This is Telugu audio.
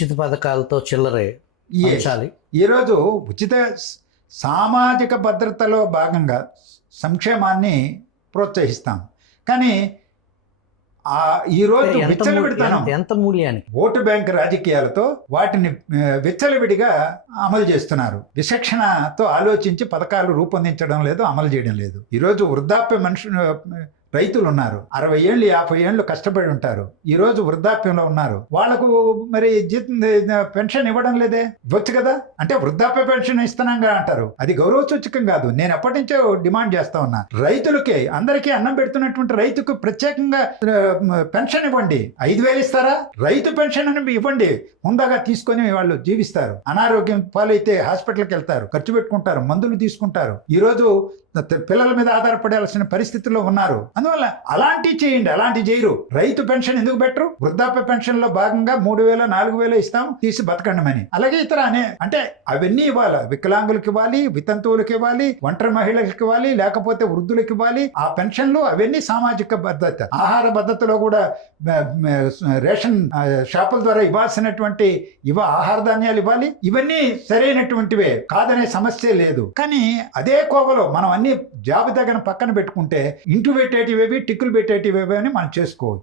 ఉచిత పథకాలతో చిల్లరే పంచాలి. ఈరోజు ఉచిత సామాజిక భద్రతలో భాగంగా సంక్షేమాన్ని ప్రోత్సహిస్తాం. కానీ ఈరోజు విచ్చలవిడితనం, ఎంత మూల్యానికి ఓటు బ్యాంక్ రాజకీయాలతో వాటిని విచ్చలవిడిగా అమలు చేస్తున్నారు. విచక్షణతో ఆలోచించి పథకాలు రూపొందించడం లేదు, అమలు చేయడం లేదు. ఈరోజు వృద్ధాప్య రైతులు ఉన్నారు, 60 ఏళ్ళు 50 ఏళ్ళు కష్టపడి ఉంటారు, ఈరోజు వృద్ధాప్యంలో ఉన్నారు. వాళ్లకు మరి పెన్షన్ ఇవ్వడం లేదే, ఇవ్వచ్చు కదా. అంటే వృద్ధాప్య పెన్షన్ ఇస్తున్నాగా అంటారు, అది గౌరవ సూచకం కాదు. నేను ఎప్పటి నుంచో డిమాండ్ చేస్తా ఉన్నా, రైతులకి అందరికీ అన్నం పెడుతున్నటువంటి రైతుకు ప్రత్యేకంగా పెన్షన్ ఇవ్వండి. 5,000 ఇస్తారా? రైతు పెన్షన్ అని ఇవ్వండి, ముందాగా తీసుకొని వాళ్ళు జీవిస్తారు. అనారోగ్యం పాలైతే హాస్పిటల్కి వెళ్తారు, ఖర్చు పెట్టుకుంటారు, మందులు తీసుకుంటారు. ఈరోజు పిల్లల మీద ఆధారపడాల్సిన పరిస్థితుల్లో ఉన్నారు. అందువల్ల అలాంటివి చేయండి, అలాంటివి చేయరు. రైతు పెన్షన్ ఎందుకు పెట్టరు? వృద్ధాప్య పెన్షన్ లో భాగంగా 3,000 4,000 ఇస్తాం, తీసి బతకండమని. అలాగే ఇతర అంటే అవన్నీ ఇవ్వాలి. వికలాంగులకు ఇవ్వాలి, వితంతువులకు ఇవ్వాలి, ఒంటరి మహిళలకు ఇవ్వాలి, లేకపోతే వృద్ధులకు ఇవ్వాలి. ఆ పెన్షన్లు అవన్నీ సామాజిక భద్రత. ఆహార భద్రతలో కూడా రేషన్ షాపుల ద్వారా ఇవ్వాల్సినటువంటి ఆహార ధాన్యాలు ఇవ్వాలి. ఇవన్నీ సరైనటువంటివే, కాదనే సమస్య లేదు. కానీ అదే కోవలో మనం అన్ని జాబితాగా పక్కన పెట్టుకుంటే ఇంటూ పెట్టేటివేవి, టిక్కులు పెట్టేటివేవి అని మనం చేసుకోవచ్చు.